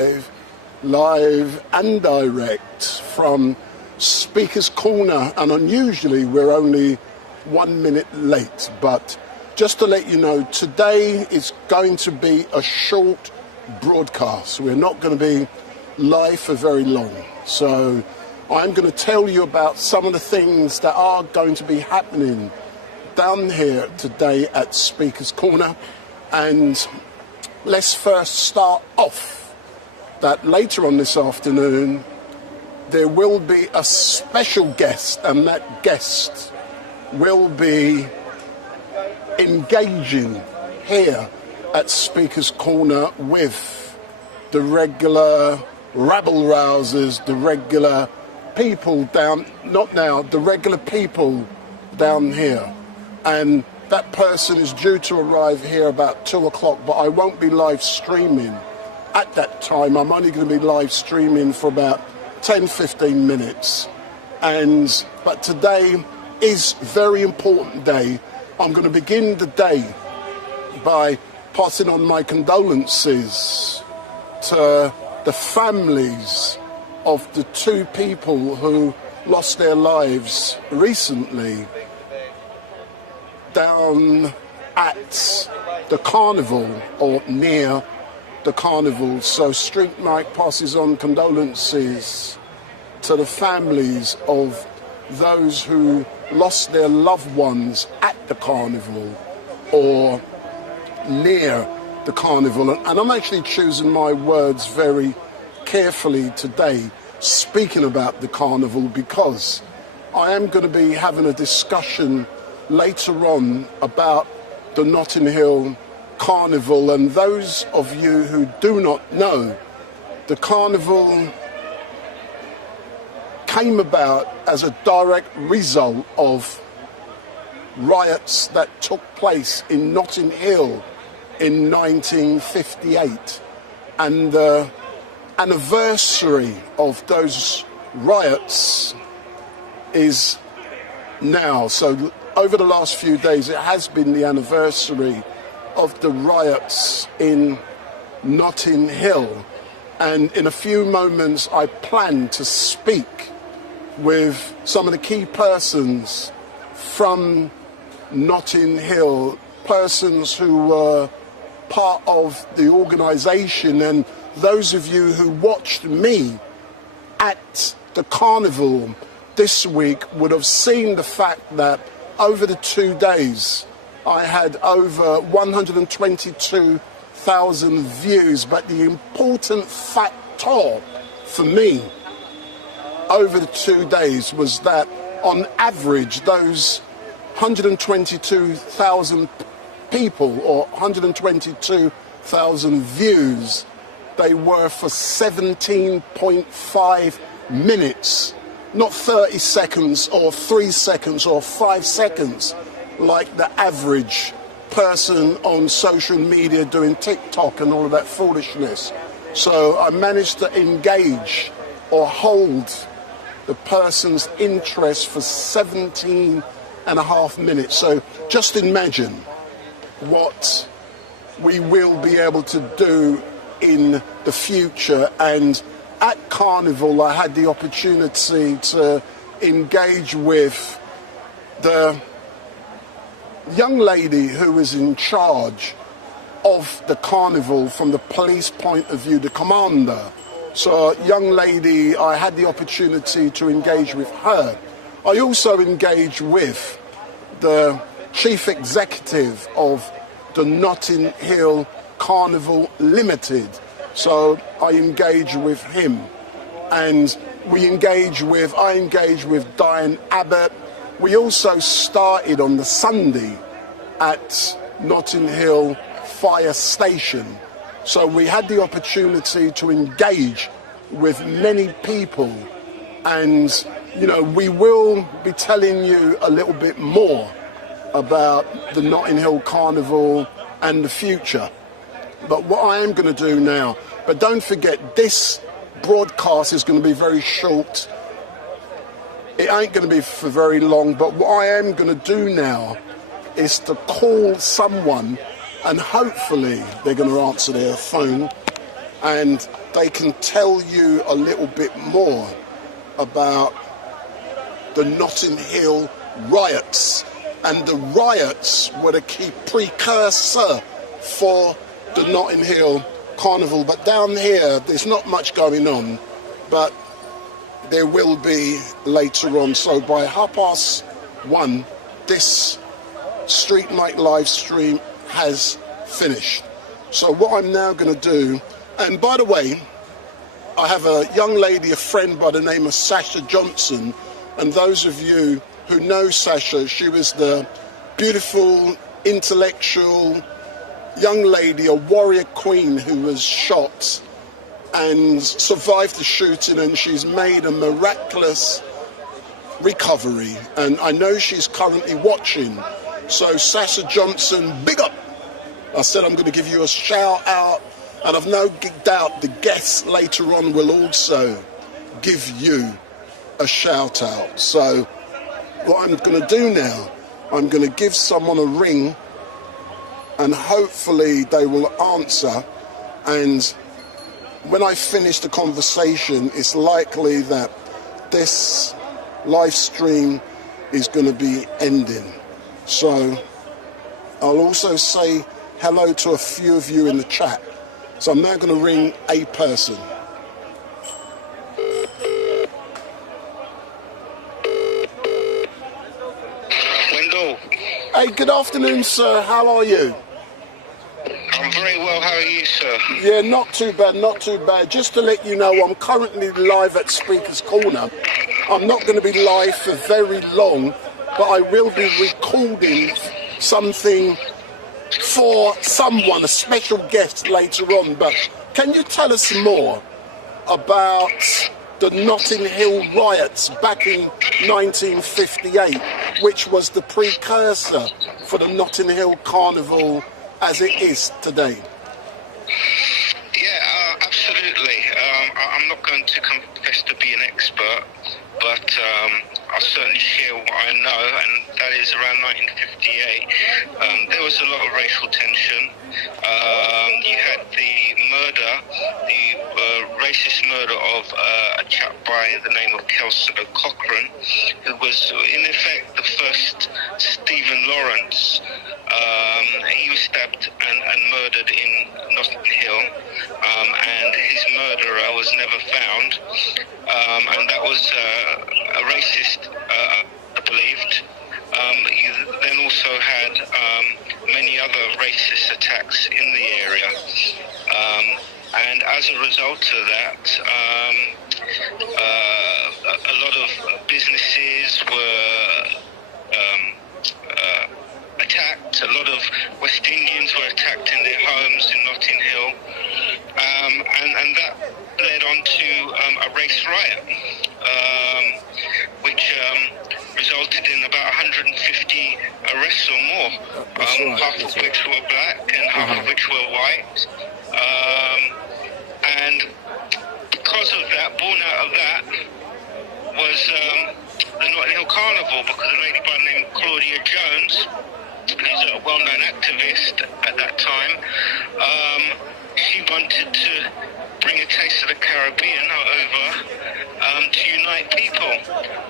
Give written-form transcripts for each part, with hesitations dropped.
live and direct from Speaker's Corner, and unusually we're only 1 minute late, but just to let you know, today is going to be a short broadcast. We're not going to be live for very long, so I'm going to tell you about some of the things that are going to be happening down here today at Speaker's Corner. And let's first start off that later on this afternoon there will be a special guest, and that guest will be engaging here at Speaker's Corner with the regular rabble-rousers, the regular people the regular people down here. And that person is due to arrive here about 2 o'clock, but I won't be live streaming at that time. I'm only going to be live streaming for about 10-15 minutes. But today is a very important day. I'm going to begin the day by passing on my condolences to the families of the two people who lost their lives recently down at the carnival or near the carnival. So Street Mike passes on condolences to the families of those who lost their loved ones at the carnival or near the carnival. And I'm actually choosing my words very carefully today, speaking about the carnival, because I am going to be having a discussion later on about the Notting Hill Carnival. And those of you who do not know, the carnival came about as a direct result of riots that took place in Notting Hill in 1958, and the anniversary of those riots is now. So over the last few days it has been the anniversary of the riots in Notting Hill, and in a few moments I plan to speak with some of the key persons from Notting Hill, persons who were part of the organisation. And those of you who watched me at the carnival this week would have seen the fact that over the 2 days I had over 122,000 views. But the important factor for me over the 2 days was that on average those 122,000 people or 122,000 views, they were for 17.5 minutes, not 30 seconds or 3 seconds or 5 seconds like the average person on social media doing TikTok and all of that foolishness. So I managed to engage or hold the person's interest for 17.5 minutes. So just imagine what we will be able to do in the future. And at Carnival I had the opportunity to engage with the young lady who was in charge of the carnival from the police point of view, the commander. So young lady, I had the opportunity to engage with her. I also engaged with the chief executive of the Notting Hill Carnival Limited. So I engaged with him, and I engaged with Diane Abbott. We also started on the Sunday at Notting Hill Fire Station. So we had the opportunity to engage with many people, and we will be telling you a little bit more about the Notting Hill Carnival and the future. But what I am going to do now, but don't forget, this broadcast is going to be very short. It ain't going to be for very long, but what I am going to do now is to call someone, and hopefully they're going to answer their phone, and they can tell you a little bit more about the Notting Hill riots. And the riots were the key precursor for the Notting Hill Carnival. But down here, there's not much going on, but there will be later on. So by 1:30, this Street Night live stream has finished. So what I'm now going to do, and by the way, I have a young lady, a friend by the name of Sasha Johnson, and those of you who know Sasha, she was the beautiful, intellectual young lady, a warrior queen who was shot and survived the shooting, and she's made a miraculous recovery. And I know she's currently watching. So Sasha Johnson, big up. I said I'm going to give you a shout out, and I've no doubt the guests later on will also give you a shout out. So what I'm going to do now, I'm going to give someone a ring, and hopefully they will answer. And when I finish the conversation, it's likely that this live stream is going to be ending. So I'll also say hello to a few of you in the chat. So I'm now going to ring a person. Wendell. Hey, good afternoon, sir. How are you? I'm very well. How are you, sir? Yeah, not too bad, not too bad. Just to let you know, I'm currently live at Speaker's Corner. I'm not going to be live for very long, but I will be recording something for someone, a special guest later on. But can you tell us more about the Notting Hill riots back in 1958, which was the precursor for the Notting Hill Carnival as it is today? Yeah, absolutely. I'm not going to confess to be an expert, but I'll certainly share what I know, and that is around 1958. There was a lot of racial tension. You had the murder, the racist murder of a chap by the name of Kelso Cochrane, who was in effect the first Stephen Lawrence. He was stabbed and murdered in Notting Hill, and his murderer was never found, and that was a racist, believed. You then also had many other racist attacks in the area, and as a result of that, a lot of businesses were attacked. A lot of West Indians were attacked in their homes in Notting Hill, and that led on to a race riot, which resulted in about 150 arrests or more, half of which were black and half of which were white. And because of that, born out of that, was the Notting Hill Carnival, because a lady by the name of Claudia Jones, who's a well-known activist at that time, she wanted to bring a taste of the Caribbean over to unite people.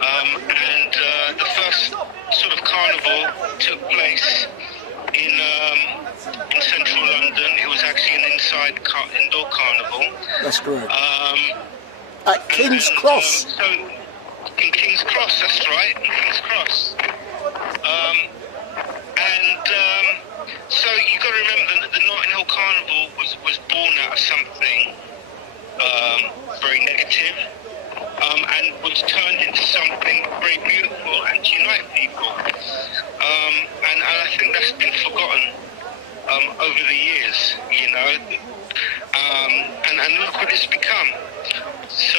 And the first sort of carnival took place in central London. It was actually an indoor carnival. That's correct. At King's Cross. So in King's Cross, that's right, King's Cross. So you got to remember that the Notting Hill Carnival was born out of something very negative, and was turned into something very beautiful and to unite people. And I think that's been forgotten over the years, you know. And look what it's become. So,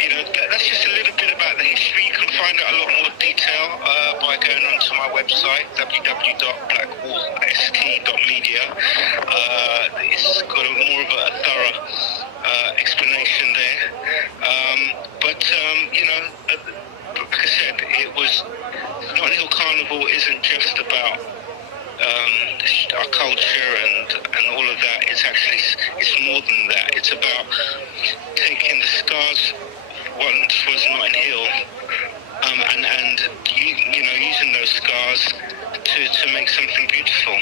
you know, that's just a little bit about the history. You can find out a lot more detail by going onto my website, www.blackwallst.media. It's got more of a thorough explanation there. You know, like I said, it was Notting Hill Carnival isn't just about our culture and all of that. It's more than that. It's about taking the scars once was Notting Hill, and using those scars to make something beautiful.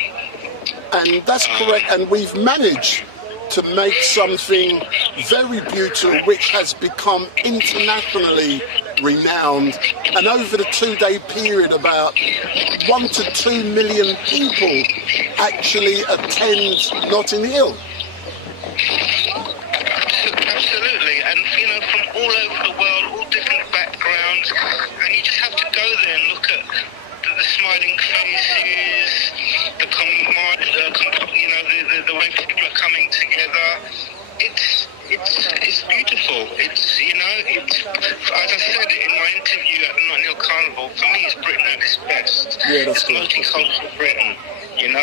And that's correct. And we've managed to make something very beautiful, which has become internationally renowned. And over the 2-day period, about 1 to 2 million people actually attend Notting Hill. Absolutely, and from all over the world, all different backgrounds, and you just have to go there and look at the smiling faces, the way people are coming together. It's beautiful. It's as I said in my interview at the Notting Hill Carnival, for me it's Britain at its best. Yeah, that's it's multicultural Britain, and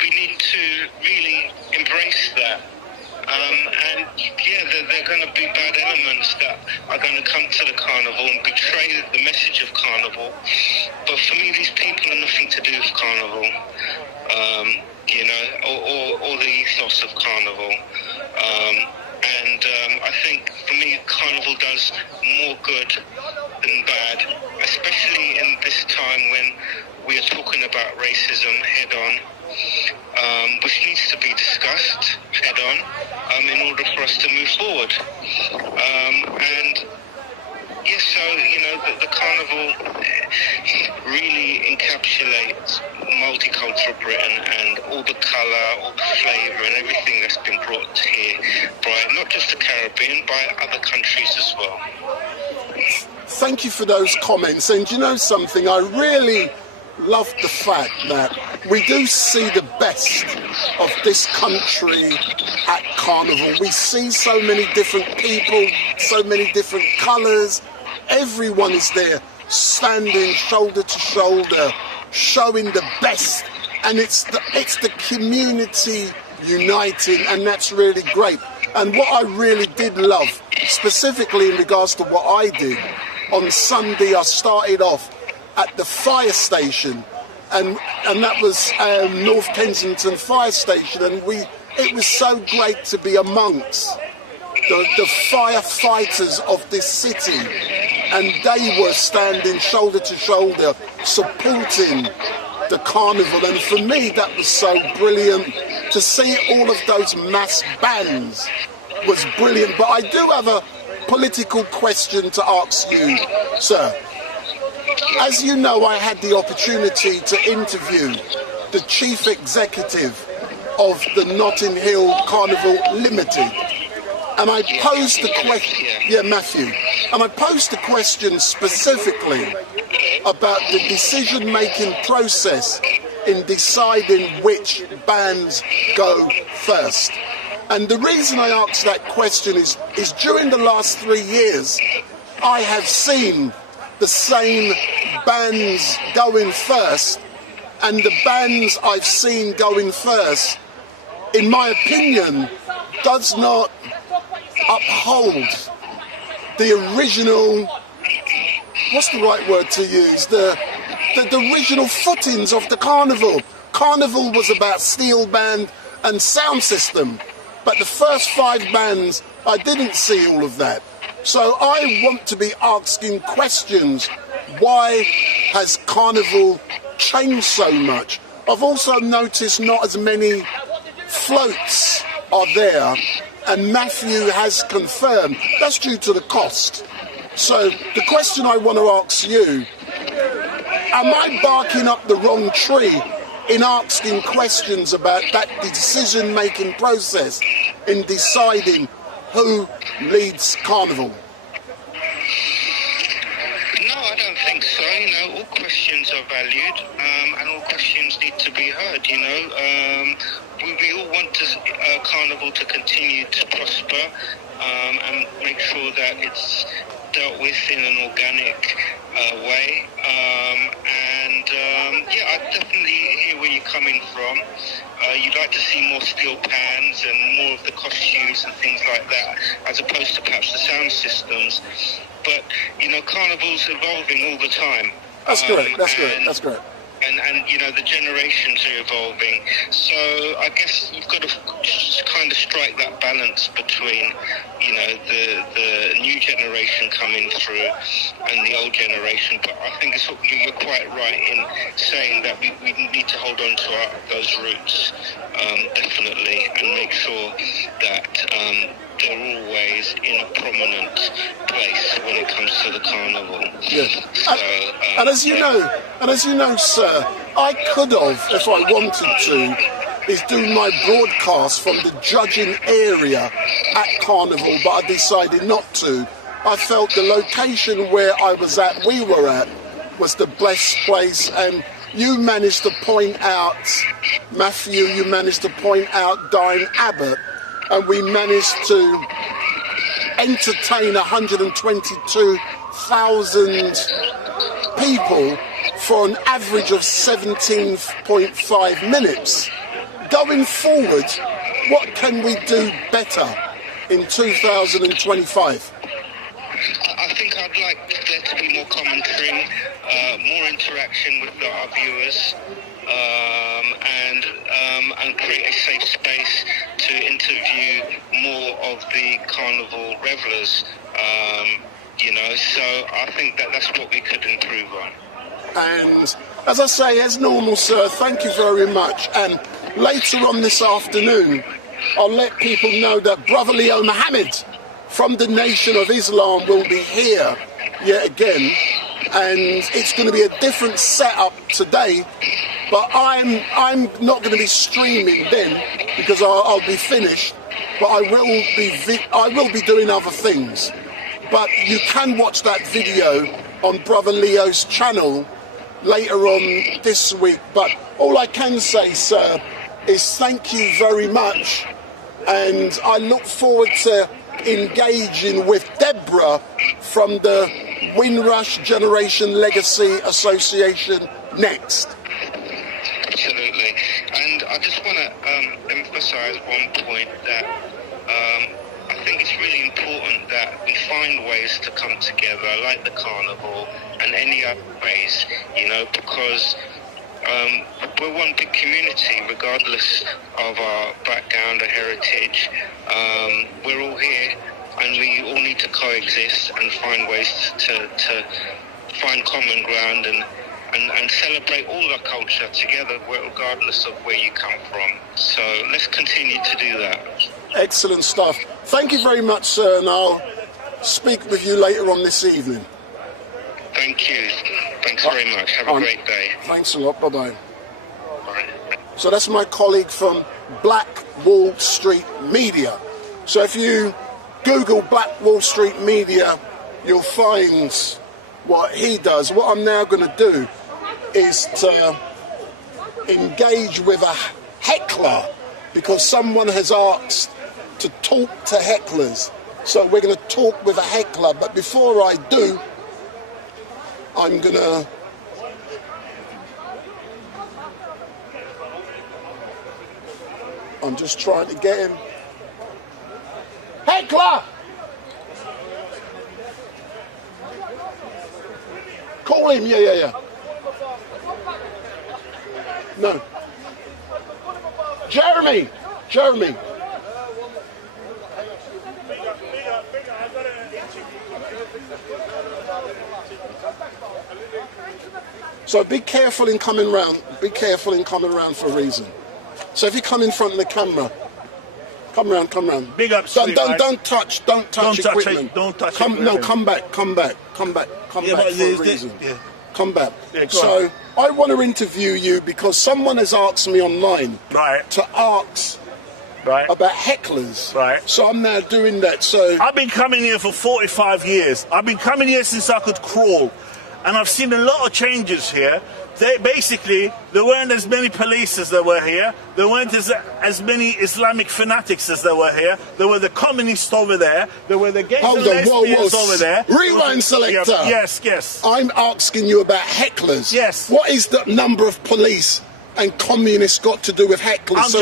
we need to really embrace that. And yeah, there are going to be bad elements that are going to come to the carnival and betray the message of carnival. But for me, these people are nothing to do with carnival, or the ethos of carnival. I think for me, carnival does more good than bad, especially in this time when we are talking about racism head on, which needs to be discussed head on in order for us to move forward. Yes, so, the carnival really encapsulates multicultural Britain and all the colour, all the flavour and everything that's been brought here by not just the Caribbean, by other countries as well. Thank you for those comments. And you know something, I really love the fact that we do see the best of this country at Carnival. We see so many different people, so many different colours. Everyone is there standing shoulder to shoulder, showing the best. And it's the community uniting, and that's really great. And what I really did love, specifically in regards to what I did, on Sunday I started off at the fire station, and that was North Kensington Fire Station, and it was so great to be amongst the firefighters of this city, and they were standing shoulder to shoulder supporting the carnival. And for me that was so brilliant to see all of those mass bands. Was brilliant. But I do have a political question to ask you, sir. As you know, I had the opportunity to interview the chief executive of the Notting Hill Carnival Limited. And I posed the question, Matthew, and I posed the question specifically about the decision-making process in deciding which bands go first. And the reason I asked that question is during the last 3 years, I have seen the same bands going first, and the bands I've seen going first, in my opinion, does not uphold the original, what's the right word to use, the original footings of the carnival. Carnival was about steel band and sound system, but the first 5 bands, I didn't see all of that. So I want to be asking questions. Why has carnival changed so much? I've also noticed not as many floats are there, and Matthew has confirmed that's due to the cost. So the question I want to ask you, am I barking up the wrong tree in asking questions about that decision-making process in deciding who leads carnival? No, I don't think so. All questions are valued, and all questions need to be heard. We all want carnival to continue to prosper, and make sure that it's dealt with in an organic way. I definitely hear where you're coming from. You'd like to see more steel pans and more of the costumes and things like that, as opposed to perhaps the sound systems. But, carnival's evolving all the time. That's correct. and you know, the generations are evolving. So I guess you've got to just kind of strike that balance between, you know, the new generation coming through and the old generation. But I think you're quite right in saying that we need to hold on to those roots, definitely, and make sure that they're always in a prominent place when it comes to the carnival. Yeah. So, and as you know, sir, I could have, if I wanted to, is do my broadcast from the judging area at Carnival, but I decided not to. I felt the location where we were at, was the best place, and you managed to point out, Matthew, you managed to point out Dyne Abbott, and we managed to entertain 122,000 people for an average of 17.5 minutes. Going forward, what can we do better in 2025? I think I'd like there to be more commentary, more interaction with our viewers, and create a safe space to interview more of the carnival revelers. You know, so I think that's what we could improve on. And as I say, as normal, sir, thank you very much. And later on this afternoon, I'll let people know that Brother Leo Muhammad from the Nation of Islam will be here yet again. And it's going to be a different setup today. But I'm not going to be streaming then because I'll be finished. But I will be doing other things. But you can watch that video on Brother Leo's channel later on this week. But all I can say, sir, is thank you very much. And I look forward to engaging with Deborah from the Windrush Generation Legacy Association next. Absolutely. And I just want to emphasize one point that I think it's really important that we find ways to come together, like the carnival and any other ways, you know, because we're one big community, regardless of our background or heritage. We're all here, and we all need to coexist and find ways to find common ground and celebrate all our culture together, regardless of where you come from. So let's continue to do that. Excellent stuff. Thank you very much, sir, and I'll speak with you later on this evening. Thank you. Thanks very much. Have a great day. Thanks a lot. Bye-bye. Bye. So that's my colleague from Black Wall Street Media. So if you Google Black Wall Street Media, you'll find what he does. What I'm now going to do is to engage with a heckler because someone has asked to talk to hecklers. So we're going to talk with a heckler. But before I do, I'm just trying to get him. Heckler! Call him, yeah. No. Jeremy! So be careful in coming round. Be careful in coming round for a reason. So if you come in front of the camera, come round. Big up, don't touch equipment. Don't touch it. No, come back yeah, for a reason. Yeah. Come back. Yeah, so I want to interview you because someone has asked me online Right. to ask Right. about hecklers. Right. So I'm now doing that. So I've been coming here for 45 years. I've been coming here since I could crawl. And I've seen a lot of changes here. There weren't as many police as there were here. There weren't as many Islamic fanatics as there were here. There were the communists over there. There were the gays and lesbians over there. Rewind, selector. Yes. I'm asking you about hecklers. Yes. What is the number of police and communists got to do with hecklers?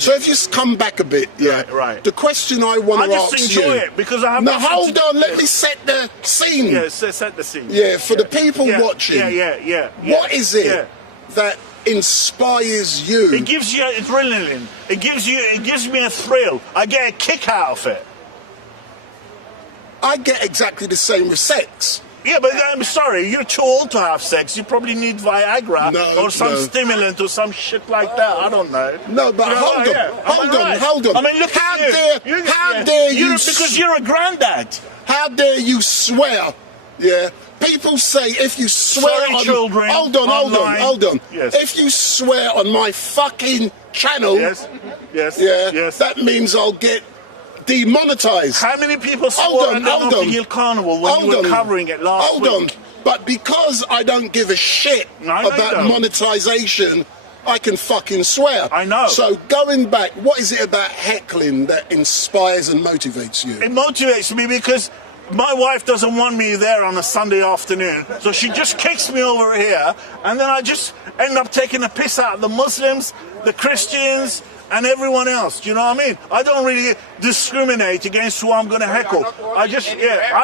So if you come back a bit, yeah. Right. The question I want to ask you. I just enjoy it because I have. Now hold on, let me set the scene. Yeah, set the scene. Yeah, for the people watching. Yeah. What is it that inspires you. It gives you adrenaline. It gives me a thrill. I get a kick out of it. I get exactly the same with sex. Yeah, but I'm sorry, you're too old to have sex. You probably need Viagra or some stimulant or some shit like that. I don't know. No, but hold on. I mean, look how at you. How dare you? Because you're a granddad. How dare you swear? Yeah. People say if you swear on children. Hold on. Yes. If you swear on my fucking channel, yes, that means I'll get demonetized. How many people swore at the Notting Hill Carnival when you were covering it last week? Hold on. But because I don't give a shit about monetization, I can fucking swear. I know. So going back, what is it about heckling that inspires and motivates you? It motivates me because my wife doesn't want me there on a Sunday afternoon, so she just kicks me over here, and then I just end up taking a piss out of the Muslims, the Christians, and everyone else. Do you know what I mean? I don't really discriminate against who I'm going to heckle. I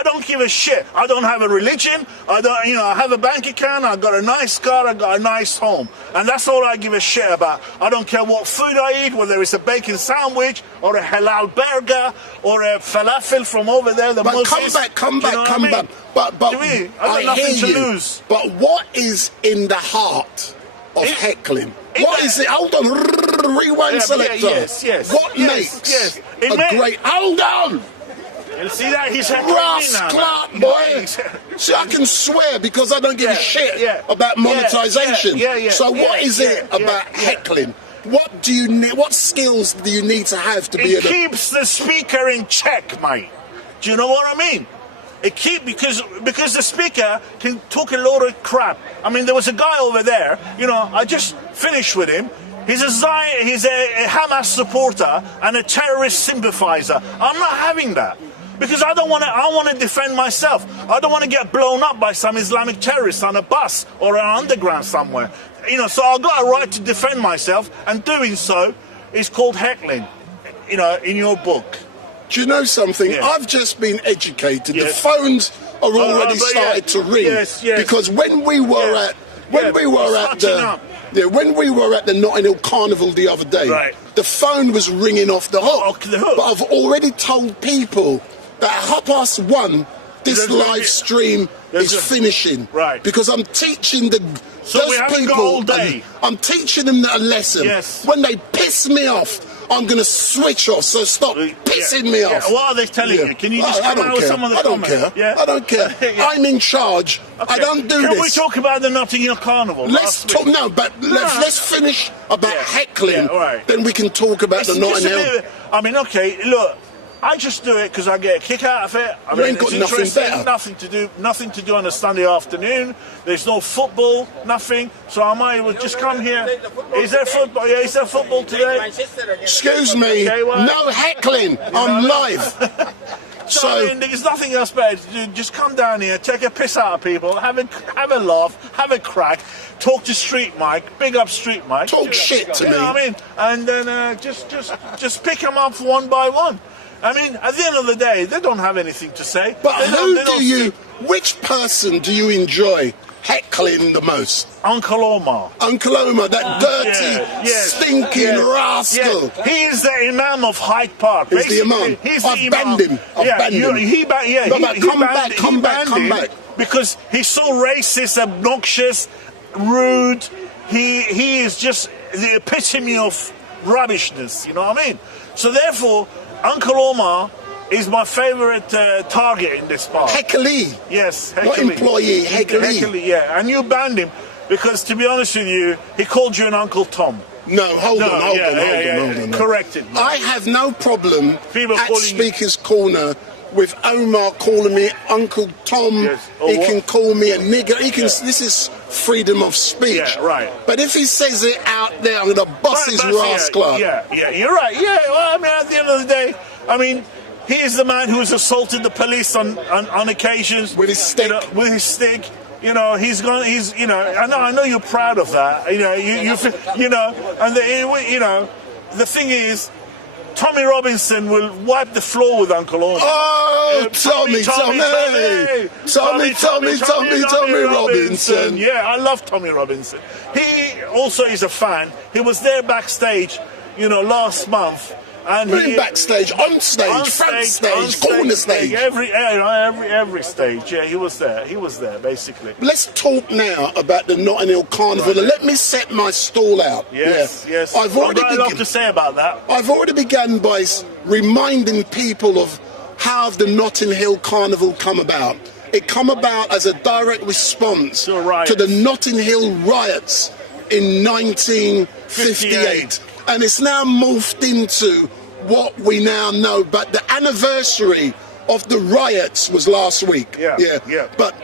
don't give a shit. I don't have a religion. I have a bank account. I've got a nice car. I've got a nice home. And that's all I give a shit about. I don't care what food I eat, whether it's a bacon sandwich or a halal burger or a falafel from over there. But come back. But I got nothing to lose. But what is in the heart of heckling? What is it? Hold on, rewind selector. Yes. What makes a great? Hold on. You see that? He's Clark, boy. See, I can swear because I don't give a shit about monetization. So what is it about heckling? What do you need? What skills do you need to have to be able? It keeps the speaker in check, mate. Do you know what I mean? It because the speaker can talk a lot of crap. I mean, there was a guy over there. I just finished with him. He's a Hamas supporter and a terrorist sympathizer. I'm not having that because I want to defend myself. I don't want to get blown up by some Islamic terrorists on a bus or an underground somewhere. So I've got a right to defend myself, and doing so is called heckling. In your book. Do you know something? Yeah. I've just been educated. The phones are already started to ring because when we were at the Notting Hill Carnival the other day, the phone was ringing off the hook. But I've already told people that at 1:30 this live stream is finishing. Right. Because I'm teaching we haven't got all day. I'm teaching them a lesson. Yes. When they piss me off, I'm going to switch off, so stop pissing me off. What are they telling you? Can you just come out with some of the comments? I don't care. I'm in charge. Okay. I don't do this. Can we talk about the Notting Hill Carnival? Let's finish about heckling. Then we can talk about the Notting Hill. Look. I just do it because I get a kick out of it. You ain't got nothing better. Nothing to do on a Sunday afternoon. There's no football, nothing. So I might as well just come here. Is there football? Yeah, is there football today? Excuse me. No heckling. I'm live. So there's nothing else better to do. Just come down here, take a piss out of people, have a laugh, have a crack, talk to Street Mike, big up Street Mike. Talk shit to me. You know what I mean? And then just pick them up one by one. I mean, at the end of the day, they don't have anything to say. But which person do you enjoy heckling the most? Uncle Omar. Uncle Omar, that dirty, stinking rascal. Yeah. He is the Imam of Hyde Park. He's the Imam. I've banned him. Come back. Because he's so racist, obnoxious, rude. He is just the epitome of rubbishness, you know what I mean? So therefore, Uncle Omar is my favourite target in this part. Heckly. Yes, Heckly. Not employee, Heckly. Heckly, and you banned him because, to be honest with you, he called you an Uncle Tom. No, hold on. Corrected. I have no problem People at Speaker's Corner with Omar calling me Uncle Tom. Yes. He can call me a nigger. This is freedom of speech. Yeah, right. But if he says it out there, I'm going to bust his rascal. Yeah, you're right. Yeah, well, I mean, at the end of the day, I mean, he is the man who has assaulted the police on occasions. With his stick. I know you're proud of that. The thing is, Tommy Robinson will wipe the floor with Uncle Omar. Oh, Tommy Robinson. Yeah, I love Tommy Robinson. also is a fan. He was there backstage, last month. And backstage, on stage, front stage, corner stage. Every stage. Yeah, he was there. He was there, basically. Let's talk now about the Notting Hill Carnival, and let me set my stall out. Yes. I've already got a lot to say about that. I've already begun by reminding people of how the Notting Hill Carnival come about. It come about as a direct response to the Notting Hill riots in 1958. And it's now morphed into what we now know. But the anniversary of the riots was last week. Yeah. But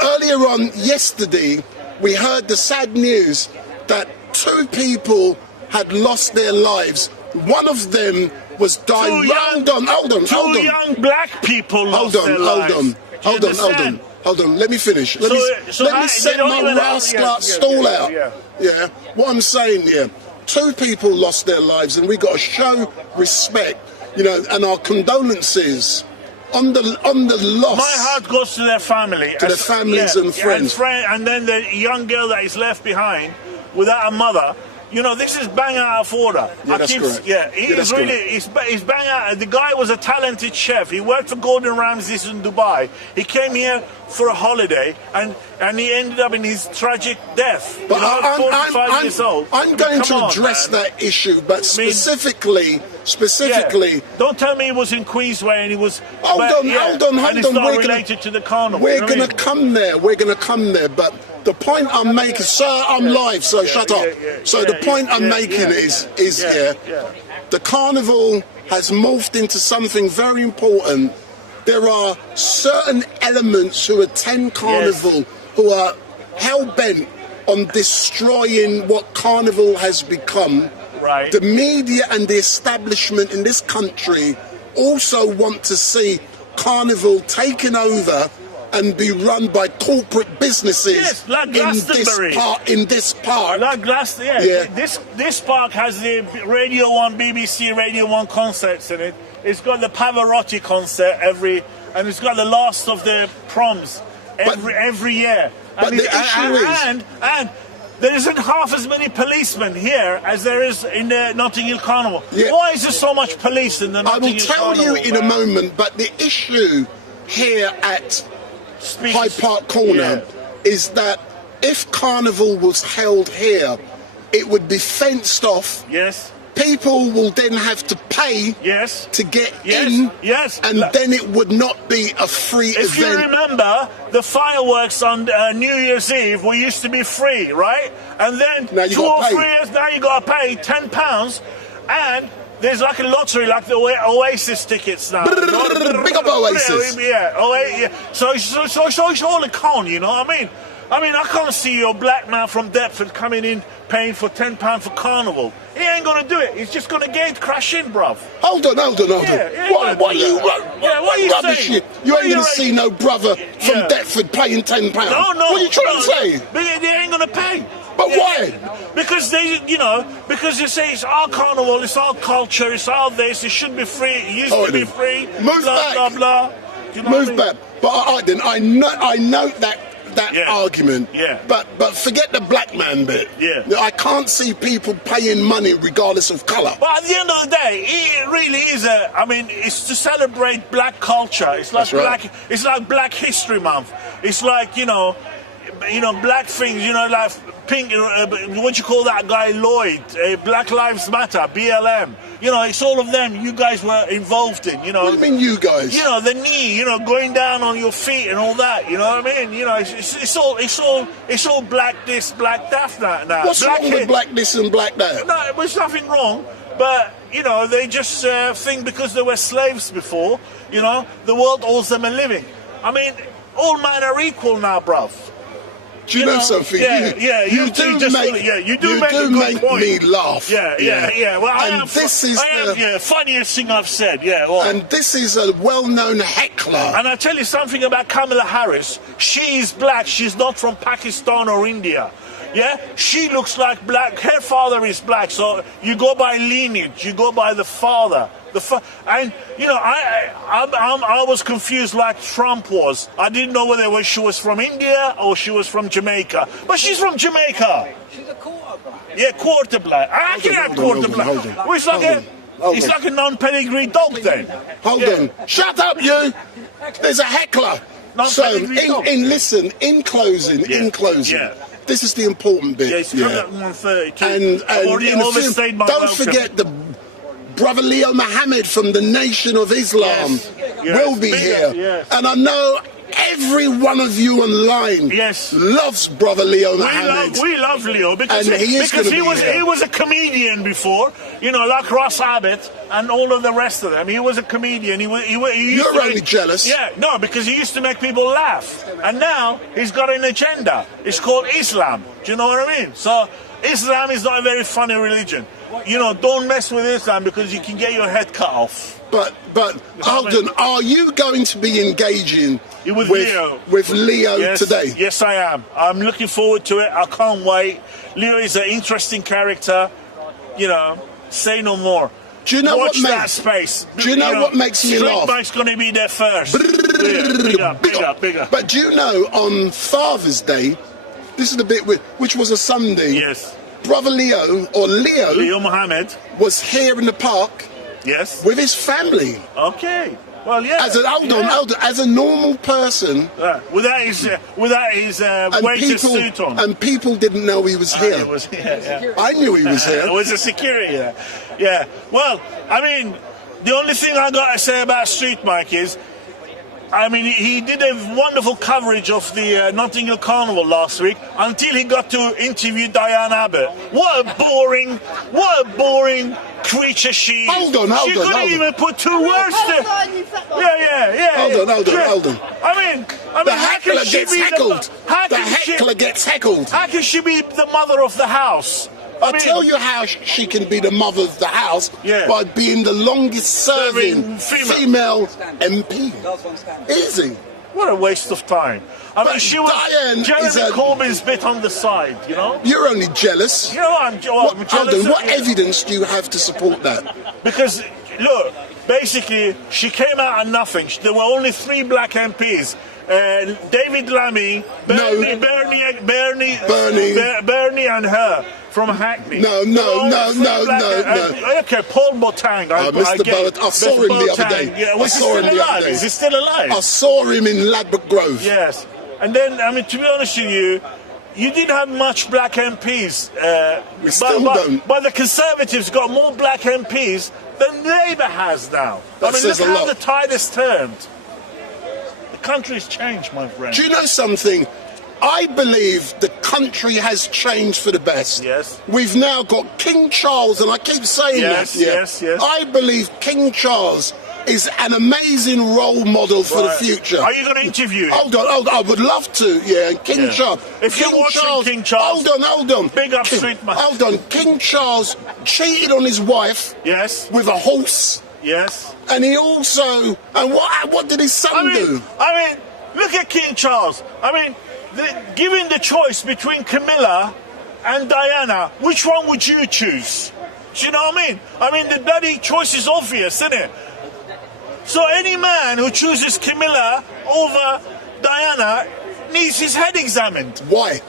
earlier on yesterday, we heard the sad news that 2 people had lost their lives. One of them was dying. Hold on. Two young black people lost their lives. Hold on. Let me finish. Let me set my rascal stall out. Yeah. What I'm saying here. 2 people lost their lives, and we got to show respect, and our condolences on the loss. My heart goes to their family, to their families and friends, and then the young girl that is left behind without a mother. This is bang out of order. Yeah, that's correct. Yeah, he's bang out. The guy was a talented chef. He worked for Gordon Ramsay's in Dubai. He came here for a holiday, and he ended up in his tragic death. But 45 years old. I'm going to address that issue, but specifically. Yeah. Don't tell me he was in Queensway and he was. Hold on. And it's not related to the carnival. We're going to come there. But the point I'm making, sir, I'm live, so shut up. The point I'm making is the carnival has morphed into something very important. There are certain elements who attend carnival who are hell-bent on destroying what carnival has become. Right. The media and the establishment in this country also want to see carnival taken over and be run by corporate businesses like in this park. Like Glastonbury. This park has the Radio 1, BBC Radio 1 concerts in it. It's got the Pavarotti concert and it's got the last of the proms every year. But the issue is... And there isn't half as many policemen here as there is in the Notting Hill Carnival. Yeah. Why is there so much police in the Notting Hill Carnival? I will tell you in a moment, but the issue here at Hyde Park Corner is that if Carnival was held here, it would be fenced off. Yes. People will then have to pay to get in, and then it would not be a free event. If you remember, the fireworks on New Year's Eve used to be free, right? And then 2 or 3 years now you got to pay £10, and there's like a lottery, like the Oasis tickets now. Big up Oasis. So it's all a con, you know what I mean? I can't see your black man from Deptford coming in paying for £10 for Carnival. He ain't gonna do it. He's just gonna gate crash in, bruv. Hold on. What are you saying? You ain't gonna see no brother from Deptford paying £10. No. What are you trying to say? They ain't gonna pay. But why? Because because you say it's our carnival, it's our culture, it's our this, it should be free, it used to be free. Move back. Blah, blah. You know Move back. But I note that argument. Yeah. But forget the black man bit. Yeah. I can't see people paying money regardless of colour. But at the end of the day, it really is it's to celebrate black culture. It's like It's like Black History Month. It's like black things. Like pink. What you call that guy Lloyd? Black Lives Matter. BLM. It's all of them. You guys were involved in. What do you mean, you guys? The knee. Going down on your feet and all that. You know what I mean? It's all black this, black that now. What's wrong with black this and black that? No, there's nothing wrong. But they just think because they were slaves before. The world owes them a living. All men are equal now, bruv. Do you know something? You do make me laugh. Yeah. Well, funniest thing I've said. And this is a well-known heckler. And I tell you something about Kamala Harris. She is black. She's not from Pakistan or India. Yeah, she looks like black. Her father is black, so you go by lineage. You go by the father. And you know, I was confused like Trump was. I didn't know whether she was from India or she was from Jamaica. But she's from Jamaica. She's a quarter black. Yeah, quarter black. I can have quarter black. Well, it's like a non-pedigree dog then. Hold on. Shut up, you. There's a heckler. So, in closing, Yeah. this is the important bit. Yeah, it's coming up 1:32. And already in the overstayed film, my don't welcome. forget the brother Leo Mohammed from the Nation of Islam will be here. Yes. And I know every one of you online loves brother Leo Mohammed. We love Leo because And he was a comedian before, you know, like Ross Abbott and all of the rest of them. He was a comedian. He used You're to only jealous. Yeah, no, because he used to make people laugh. And now he's got an agenda. It's called Islam. Do you know what I mean? So Islam is not a very funny religion. You know, don't mess with Islam because you can get your head cut off. But Alden, are you going to be engaging with Leo today? Yes, I am. I'm looking forward to it. I can't wait. Leo is an interesting character. You know, say no more. Do you know Watch what that space. Do you know what makes me laugh? Street Bike's going to be there first. Bigger. But do you know, on Father's Day, this is the bit which was a Sunday. Yes. Brother Leo Mohammed was here in the park. Yes. With his family. Okay. Well, yeah. As a normal person. Without his waiter suit on. And people didn't know he was here. I knew he was here. It was a security there. Yeah. Well, I mean, the only thing I got to say about Street Mike is, I mean, he did a wonderful coverage of the Notting Hill Carnival last week until he got to interview Diane Abbott. What a boring creature she is. Hold on. She couldn't even put two words there. Yeah. Hold on. I mean, the heckler gets heckled. The heckler gets heckled. How can she be the mother of the house? I'll tell you how she can be the mother of the house by being the longest serving female MP. Easy. What a waste of time. I mean, she was Diane Jeremy Corbyn's bit on the side, you know? You're only jealous. You know, I'm jealous. Alden, what evidence do you have to support that? Because, look, basically, she came out of nothing. There were only 3 black MPs. David Lammy, Bernie and her from Hackney. No. Okay, Paul Botang. Mr. Bowett, I saw him the other day. Yeah, was he still alive? Is he still alive? I saw him in Ladbroke Grove. Yes. And then, I mean, to be honest with you, you didn't have much black MPs. We still don't. But the Conservatives got more black MPs than Labour has now. I mean, look how the tide has turned. The country's changed, my friend. Do you know something? I believe the country has changed for the best. Yes. We've now got King Charles, and I keep saying that. Yes. I believe King Charles is an amazing role model for the future. Are you going to interview him? Hold on. I would love to, King Charles. If you're watching King Charles... Hold on. Big up Street Man. Hold on. King Charles cheated on his wife with a horse. Yes. And he also... And what did his son do? I mean, look at King Charles. I mean, given the choice between Camilla and Diana, which one would you choose? Do you know what I mean? I mean, the bloody choice is obvious, isn't it? So any man who chooses Camilla over Diana needs his head examined. Why?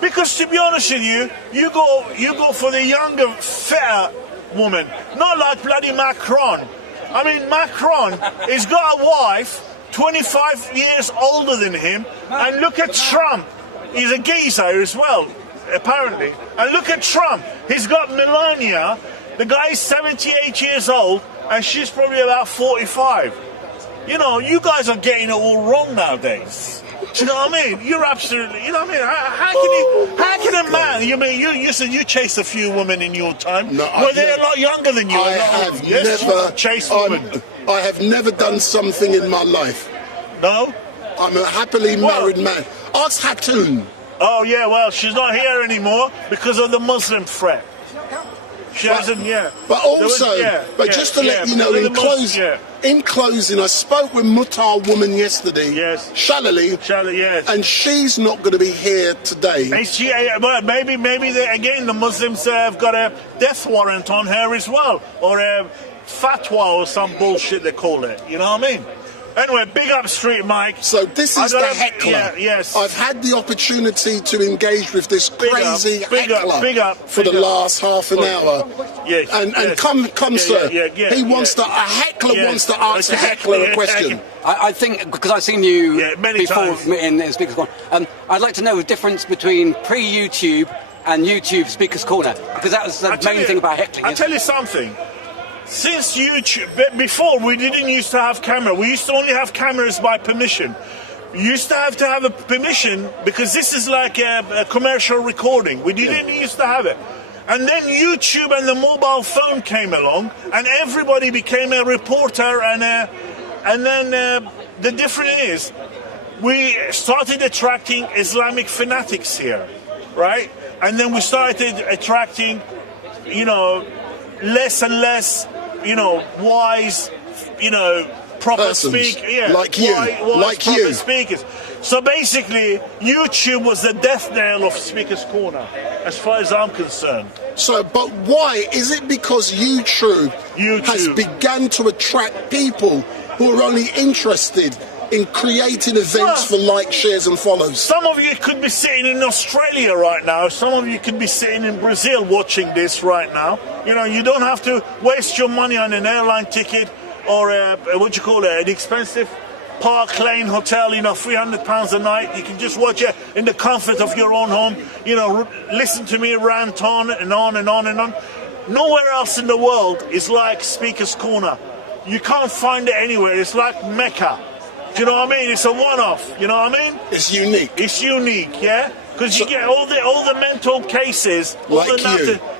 Because to be honest with you, you go for the younger, fitter woman, not like bloody Macron. I mean, Macron has got a wife 25 years older than him, and look at Trump. He's a geezer as well, apparently. And look at Trump. He's got Melania. The guy's 78 years old, and she's probably about 45. You know, you guys are getting it all wrong nowadays. Do you know what I mean? You're absolutely, you know what I mean? How can a man, you said you chased a few women in your time. No, well, they're a lot younger than you. I have never chased women. I have never done something in my life. No? I'm a happily married man. Ask Hatun. Oh, yeah, well, she's not here anymore because of the Muslim threat. She hasn't, But also, just to let you know, in closing, I spoke with Mutar woman yesterday. Yes. Shalali. Yes. And she's not going to be here today. And well, maybe again, the Muslims have got a death warrant on her as well. Or fatwa or some bullshit they call it. You know what I mean? Anyway, big up Street Mike. So this is the heckler. Yeah, yes. I've had the opportunity to engage with this crazy heckler for the last half an hour. Yes, and yes. come, sir. Yeah, he wants yeah. to. A heckler Yes. wants to ask a heckler a question. I think, because I've seen you many before times. in Speaker's Corner, I'd like to know the difference between pre-YouTube and YouTube Speaker's Corner, because that was the main thing about heckling. I'll tell you something. Since YouTube, before we didn't used to have camera. We used to only have cameras by permission. You used to have a permission because this is like a commercial recording. We didn't used to have it. And then YouTube and the mobile phone came along, and everybody became a reporter. And then the difference is, we started attracting Islamic fanatics here, right? And then we started attracting, less and less, wise, proper speakers. Like you. Like you. Speakers. So basically, YouTube was the death knell of Speaker's Corner, as far as I'm concerned. So, but why? Is it because YouTube has begun to attract people who are only interested in creating events for likes, shares and follows? Some of you could be sitting in Australia right now. Some of you could be sitting in Brazil watching this right now. You don't have to waste your money on an airline ticket or an expensive Park Lane hotel, £300 a night. You can just watch it in the comfort of your own home. Listen to me rant on and on and on and on. Nowhere else in the world is like Speaker's Corner. You can't find it anywhere. It's like Mecca. Do you know what I mean? It's a one-off. You know what I mean? It's unique. It's unique, yeah. Because you get all the mental cases,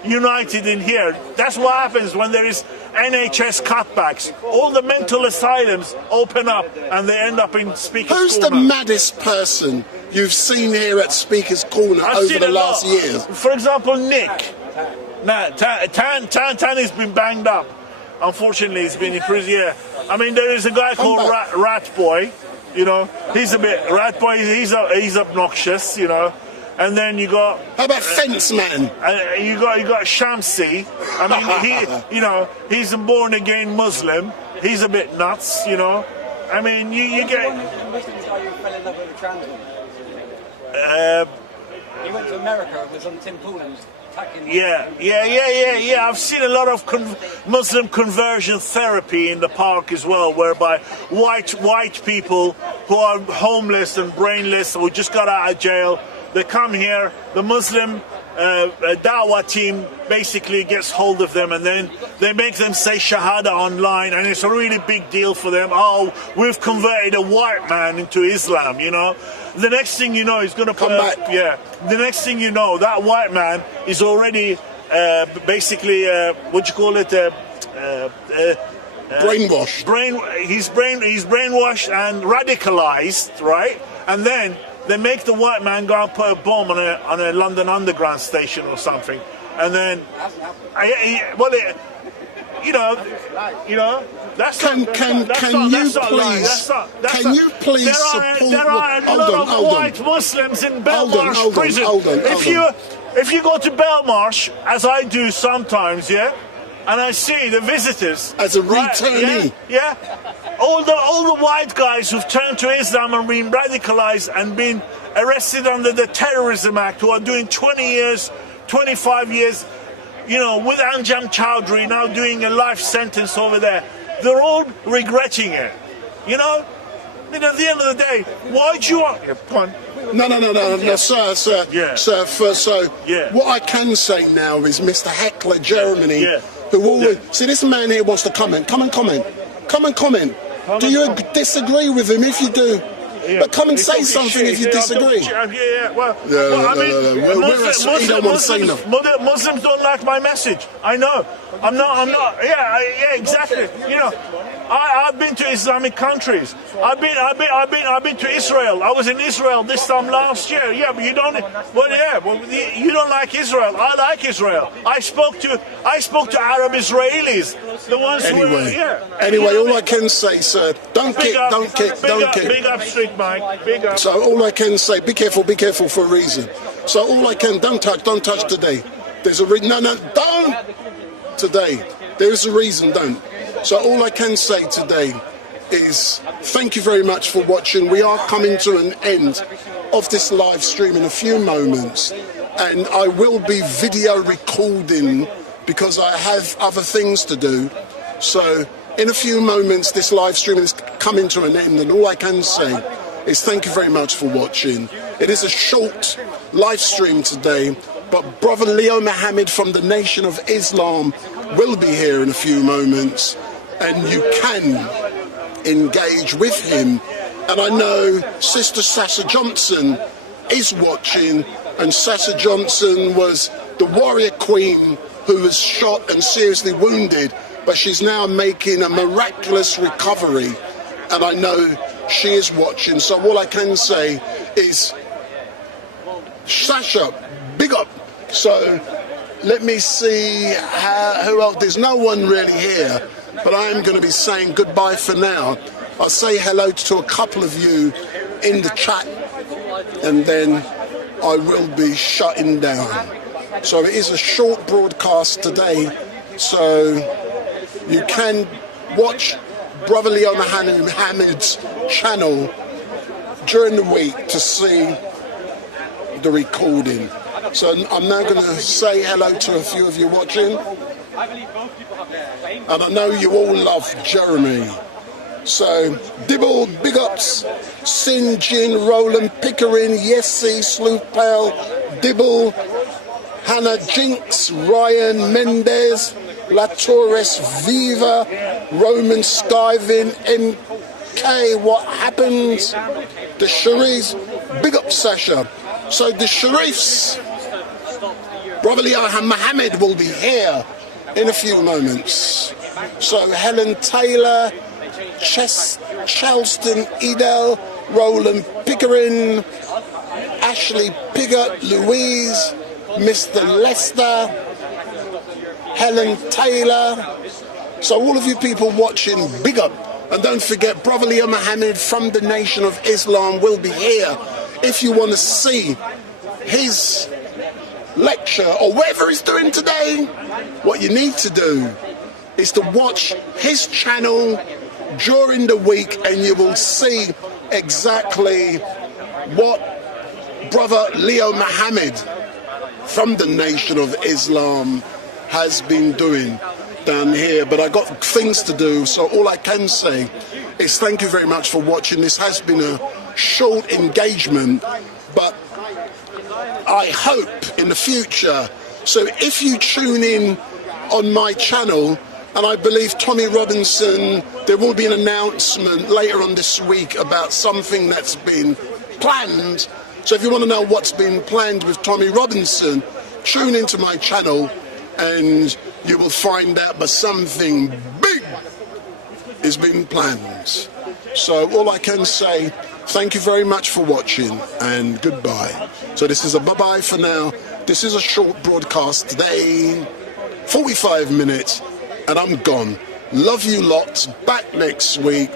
united in here. That's what happens when there is NHS cutbacks. All the mental asylums open up, and they end up in Speaker's Corner. Who's the maddest person you've seen here at Speaker's Corner over the last years? For example, Nick. Tan has been banged up. Unfortunately, he's been in prison. Yeah. I mean, there is a guy called Rat Boy. He's a bit Rat Boy. He's obnoxious. And then you got. How about Fence Man? You got Shamsi. I mean, he's a born again Muslim. He's a bit nuts. I mean, you get. Muslims guy who fell in love with a trans woman. He went to America and was on Tim Pool and was attacking. Yeah. I've seen a lot of Muslim conversion therapy in the park as well, whereby white people who are homeless and brainless or just got out of jail, they come here. The Muslim Dawah team basically gets hold of them, and then they make them say Shahada online, and it's a really big deal for them. Oh, we've converted a white man into Islam, The next thing you know, he's going to come back. Yeah. The next thing you know, that white man is already basically brainwashed. He's brainwashed and radicalized, right? And then they make the white man go and put a bomb on a London Underground station or something, and then that's Can you please support? There are a lot of white Muslims in Belmarsh prison. If you go to Belmarsh, as I do sometimes, and I see the visitors as a returnee, all the white guys who've turned to Islam and been radicalized and been arrested under the Terrorism Act, who are doing 20 years, 25 years, with Anjam Chowdhury now doing a life sentence over there. They're all regretting it. At the end of the day, why do you want... No, sir. Yeah. Sir, what I can say now is Mr. Heckler Germany, who always... See, this man here wants to comment. Come and comment. Do you disagree with him? If you do... But come and say something if you disagree. He don't want to say nothing. Muslims don't like my message. I know. I'm not. Yeah, exactly. I've been to Islamic countries. I've been to Israel. I was in Israel this time last year. Yeah, but you don't. You don't like Israel. I like Israel. I spoke to Arab Israelis, the ones who were. Anyway, all I can say, sir, don't kick. Big up, Street Mike. Big up. So all I can say, be careful for a reason. So all I can, don't touch today. There's a reason. No, don't today. There is a reason. Don't. So all I can say today is thank you very much for watching. We are coming to an end of this live stream in a few moments, and I will be video recording because I have other things to do. So in a few moments this live stream is coming to an end, and all I can say is thank you very much for watching. It is a short live stream today, but Brother Leo Muhammad from the Nation of Islam will be here in a few moments, and you can engage with him. And I know Sister Sasha Johnson is watching, and Sasha Johnson was the warrior queen who was shot and seriously wounded, but she's now making a miraculous recovery, and I know she is watching. So all I can say is, Sasha, big up. So let me see who else. There's no one really here, but I am going to be saying goodbye for now. I'll say hello to a couple of you in the chat, and then I will be shutting down. So it is a short broadcast today, so you can watch Brother Leo Muhammad's channel during the week to see the recording. So I'm now going to say hello to a few of you watching, and I know you all love Jeremy. So Dibble, big ups, Sin Jin, Roland Pickering, Yessie, Sleuth Pal, Dibble, Hannah Jinx, Ryan Mendez, La Torres Viva, Roman Skivin, MK, what happens? The Sharifs, big up Sasha. So the Sharifs, Brother Leo Muhammad will be here in a few moments. So Helen Taylor, Charleston Edel, Roland Pickering, Ashley Piggott, Louise, Mr. Lester, Helen Taylor. So all of you people watching, big up. And don't forget, Brother Leo Muhammad from the Nation of Islam will be here. If you want to see his lecture or whatever he's doing today, what you need to do is to watch his channel during the week, and you will see exactly what Brother Leo Muhammad from the Nation of Islam has been doing down here. But I got things to do, so all I can say is thank you very much for watching. This has been a short engagement, but I hope in the future, so if you tune in on my channel, and I believe Tommy Robinson, there will be an announcement later on this week about something that's been planned. So if you want to know what's been planned with Tommy Robinson, tune into my channel and you will find out, but something big is being planned. So all I can say, thank you very much for watching, and goodbye. So this is a bye-bye for now. This is a short broadcast today, 45 minutes, and I'm gone. Love you lots, back next week.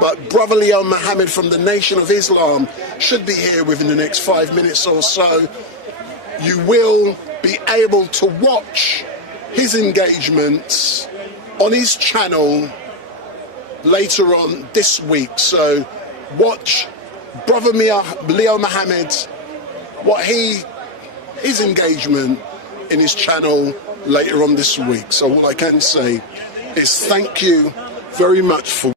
But Brother Leo Muhammad from the Nation of Islam should be here within the next 5 minutes or so. You will be able to watch his engagements on his channel later on this week. So watch Brother Leo Muhammad, his engagement in his channel later on this week. So all I can say is thank you very much for